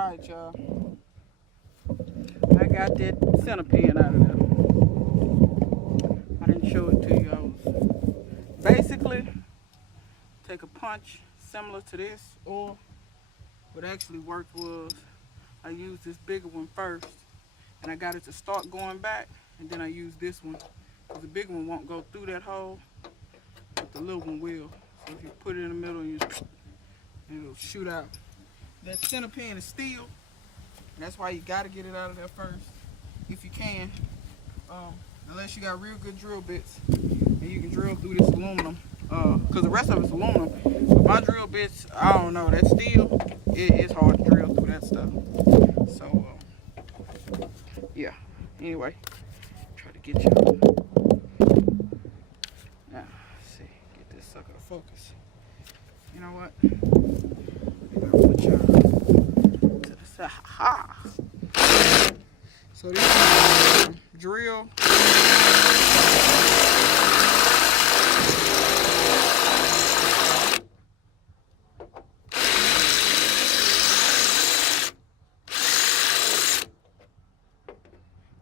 Alright, y'all. I got that center pin out of there. I didn't show it to you. I was basically take a punch similar to this, or what actually worked was I used this bigger one first, and I got it to start going back, and then I used this one, because the bigger one won't go through that hole, but the little one will. So if you put it in the middle, and it'll shoot out. That center pin is steel, and that's why you got to get it out of there first, if you can. Unless you got real good drill bits, and you can drill through this aluminum, because the rest of it's aluminum. But my drill bits, I don't know, that steel, it's hard to drill through that stuff. So, yeah. Anyway, try to get you. Now, let's see, get this sucker to focus. You know what? I'm gonna put y'all to the side. Ha! So this is drill.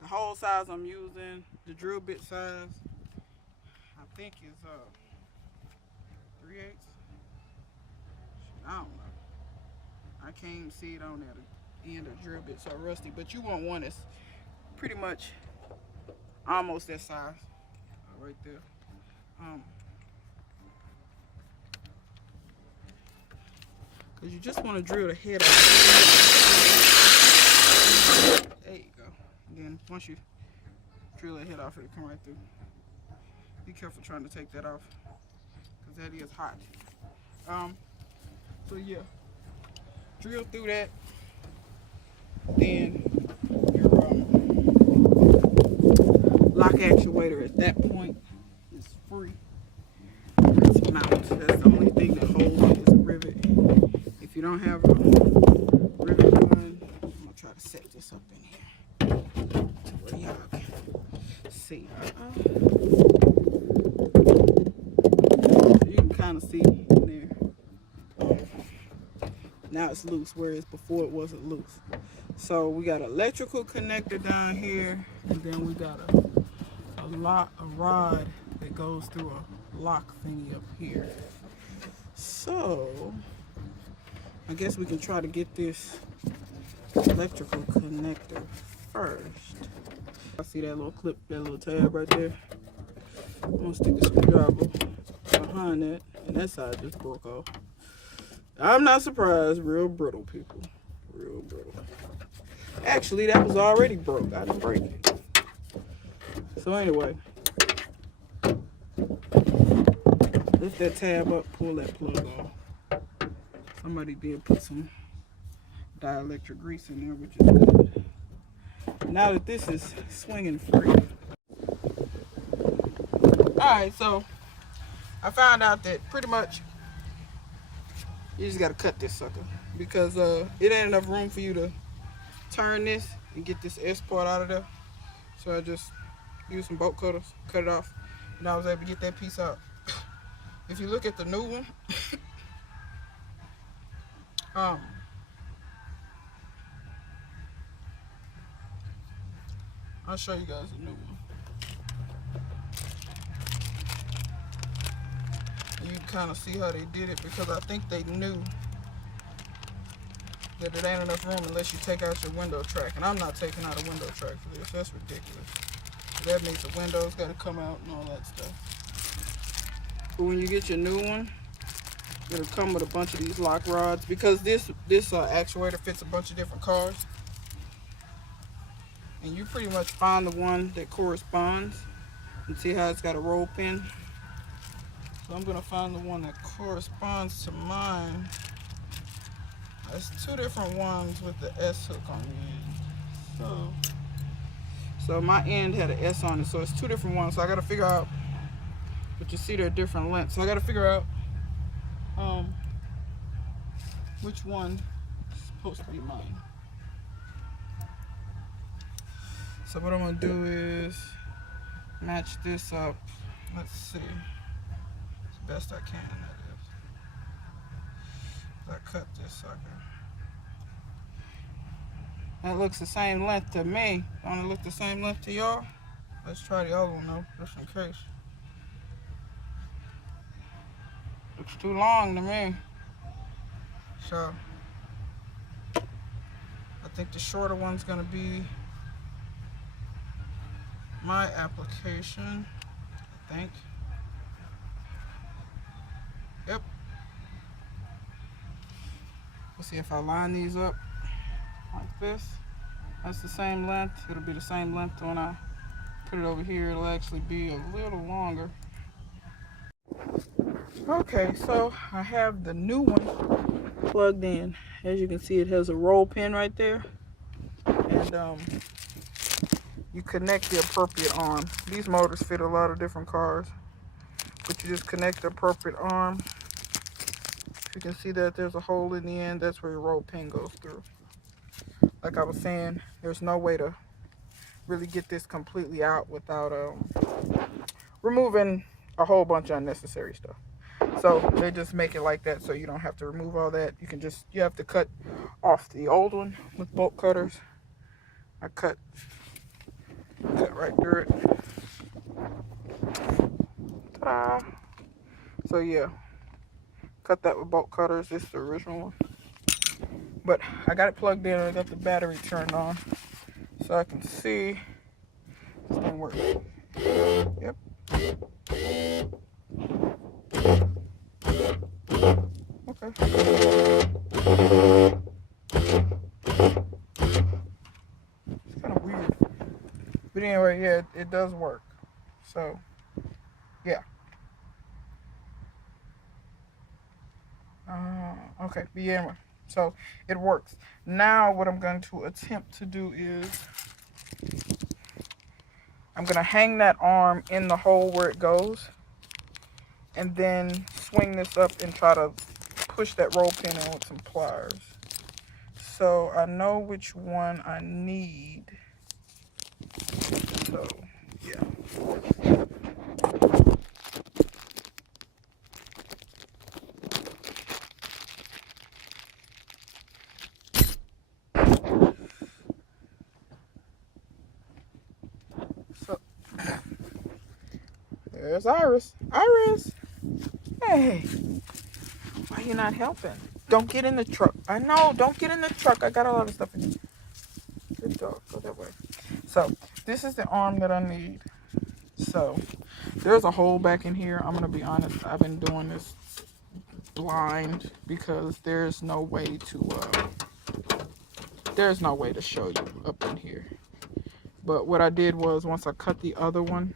The hole size I'm using, the drill bit size, I think is 3/8. I don't know. I can't even see it on there. The end of the drill bit so rusty, but you want one that's pretty much almost that size right there. Because you just want to drill the head off. There you go. And then once you drill the head off, it'll come right through. Be careful trying to take that off, because that is hot. So yeah, drill through that. Then your lock actuator at that point is free. It's mount. That's the only thing that holds it is a rivet. If you don't have a rivet gun, I'm gonna try to set this up in here to where y'all can see. You can kind of see in there. Now it's loose, whereas before it wasn't loose. So we got an electrical connector down here, and then we got a rod that goes through a lock thingy up here. So I guess we can try to get this electrical connector first. I see that little clip, that little tab right there. I'm gonna stick the screwdriver behind that, and that side just broke off. I'm not surprised. Real brittle, people. Real brittle. Actually, that was already broke. I didn't break it. So anyway, lift that tab up, pull that plug off. Somebody did put some dielectric grease in there, which is good. Now that this is swinging free. Alright, so I found out that pretty much you just gotta cut this sucker, because it ain't enough room for you to turn this and get this S part out of there. So I just used some bolt cutters, cut it off, and I was able to get that piece out. If you look at the new one, I'll show you guys the new one. You can kind of see how they did it, because I think they knew that it ain't enough room unless you take out your window track. And I'm not taking out a window track for this. That's ridiculous. That means the windows got to come out and all that stuff. But when you get your new one, it'll come with a bunch of these lock rods, because this actuator fits a bunch of different cars. And you pretty much find the one that corresponds, and see how it's got a roll pin. So I'm gonna find the one that corresponds to mine. There's two different ones with the S hook on the end. So my end had an S on it, so it's two different ones. So I gotta figure out, but you see they're different lengths. So I gotta figure out which one is supposed to be mine. So what I'm gonna do is match this up. Let's see, as best I can. That is. I cut this sucker. That looks the same length to me. Don't it look the same length to y'all? Let's try the other one though, just in case. Looks too long to me. So I think the shorter one's gonna be my application, I think. Yep. Let's see if I line these up like this. That's the same length. It'll be the same length when I put it over here. It'll actually be a little longer. Okay, so I have the new one plugged in. As you can see, it has a roll pin right there. And you connect the appropriate arm. These motors fit a lot of different cars, but you just connect the appropriate arm. You can see that there's a hole in the end. That's where your roll pin goes through. Like I was saying, there's no way to really get this completely out without removing a whole bunch of unnecessary stuff. So they just make it like that so you don't have to remove all that. You have to cut off the old one with bolt cutters. I cut right through it. Ta-da. So yeah, cut that with bolt cutters. This is the original one. But I got it plugged in and I got the battery turned on so I can see this thing works. Yep. Okay. It's kind of weird. But anyway, yeah, it does work. So, yeah. Okay, but yeah, anyway. So, it works. Now, what I'm going to attempt to do is I'm going to hang that arm in the hole where it goes. And then swing this up and try to push that roll pin in with some pliers. So I know which one I need. So yeah. So there's Iris. Iris! Hey! Why are you not helping? Don't get in the truck. I know, don't get in the truck. I got a lot of stuff in here. Good dog, go that way. So, this is the arm that I need. So, there's a hole back in here. I'm going to be honest, I've been doing this blind because there's no way to show you up in here. But what I did was, once I cut the other one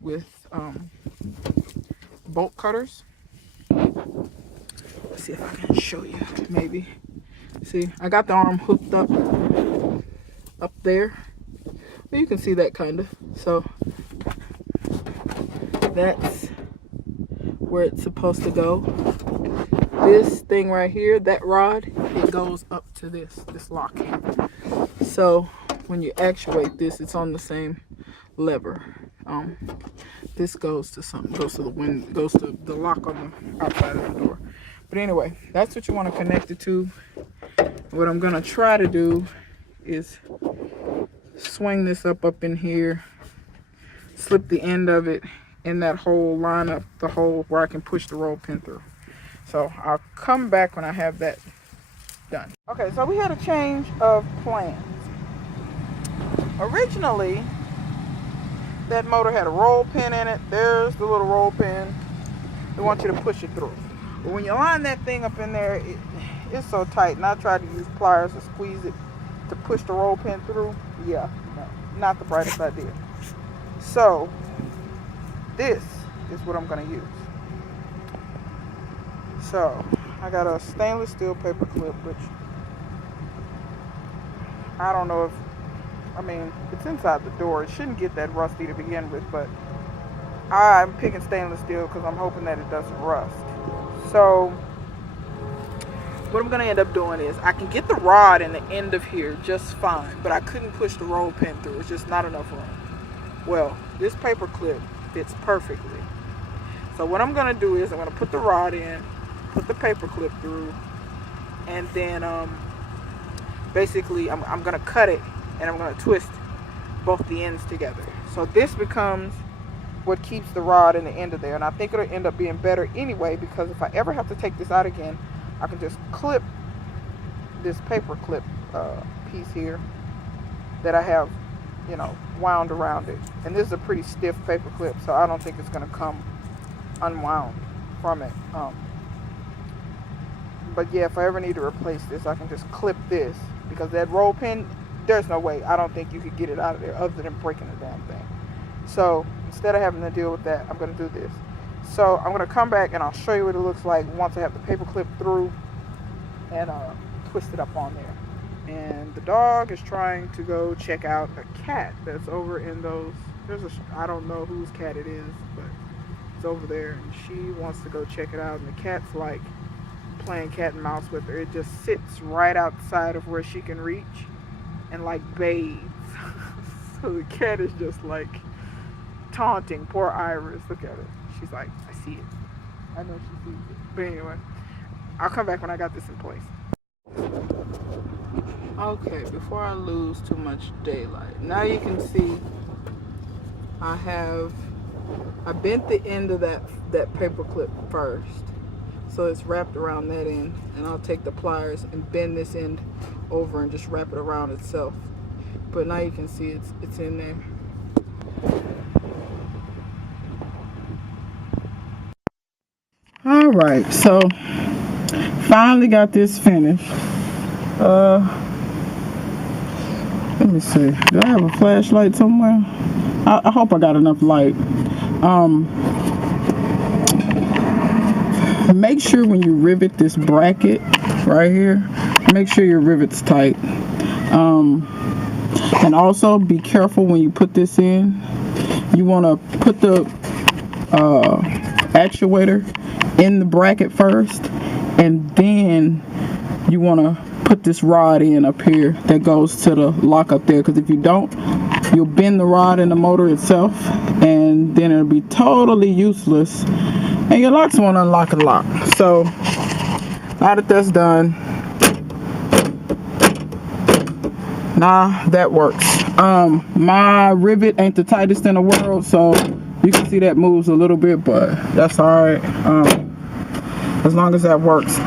with bolt cutters, let's see if I can show you, maybe. See, I got the arm hooked up there. Well, you can see that kind of. So that's where it's supposed to go. This thing right here, that rod, it goes up to this locking. So when you actuate this, it's on the same lever. This goes to something, goes to the wind, goes to the lock on the outside of the door. But anyway, that's what you want to connect it to. What I'm gonna try to do is swing this up in here, slip the end of it in that hole, line up the hole where I can push the roll pin through. So I'll come back when I have that done. Okay, so we had a change of plans. Originally, that motor had a roll pin in it. There's the little roll pin. They want you to push it through. But when you line that thing up in there, it's so tight. And I tried to use pliers to squeeze it to push the roll pin through. Yeah, no, not the brightest idea. So, this is what I'm going to use. So, I got a stainless steel paper clip, which I don't know if, I mean, it's inside the door. It shouldn't get that rusty to begin with, but I'm picking stainless steel because I'm hoping that it doesn't rust. So, what I'm going to end up doing is, I can get the rod in the end of here just fine, but I couldn't push the roll pin through. It's just not enough room. Well, this paper clip fits perfectly. So what I'm going to do is, I'm going to put the rod in, put the paper clip through, and then basically I'm gonna cut it and I'm gonna twist both the ends together. So this becomes what keeps the rod in the end of there, and I think it'll end up being better anyway, because if I ever have to take this out again, I can just clip this paper clip piece here that I have, you know, wound around it. And this is a pretty stiff paper clip, so I don't think it's gonna come unwound from it. But yeah, if I ever need to replace this, I can just clip this, because that roll pin, there's no way, I don't think you could get it out of there other than breaking the damn thing. So instead of having to deal with that, I'm going to do this. So I'm going to come back and I'll show you what it looks like once I have the paper clip through and twist it up on there. And the dog is trying to go check out a cat that's over in those, I don't know whose cat it is, but it's over there, and she wants to go check it out, and the cat's like playing cat and mouse with her. It just sits right outside of where she can reach and like bathes. So the cat is just like taunting poor Iris. Look at it. She's like, I see it. I know she sees it. But anyway, I'll come back when I got this in place. Okay, before I lose too much daylight, now you can see I bent the end of that paper clip first, so it's wrapped around that end, and I'll take the pliers and bend this end over and just wrap it around itself. But now you can see it's in there. All right, so finally got this finished. Let me see, do I have a flashlight somewhere? I hope I got enough light. Make sure when you rivet this bracket right here, make sure your rivet's tight. And also be careful when you put this in. You want to put the actuator in the bracket first, and then you want to put this rod in up here that goes to the lock up there, because if you don't, you'll bend the rod in the motor itself, and then it'll be totally useless, and your locks won't unlock and lock. So now that that's done, that works. My rivet ain't the tightest in the world, so you can see that moves a little bit, but that's all right, as long as that works.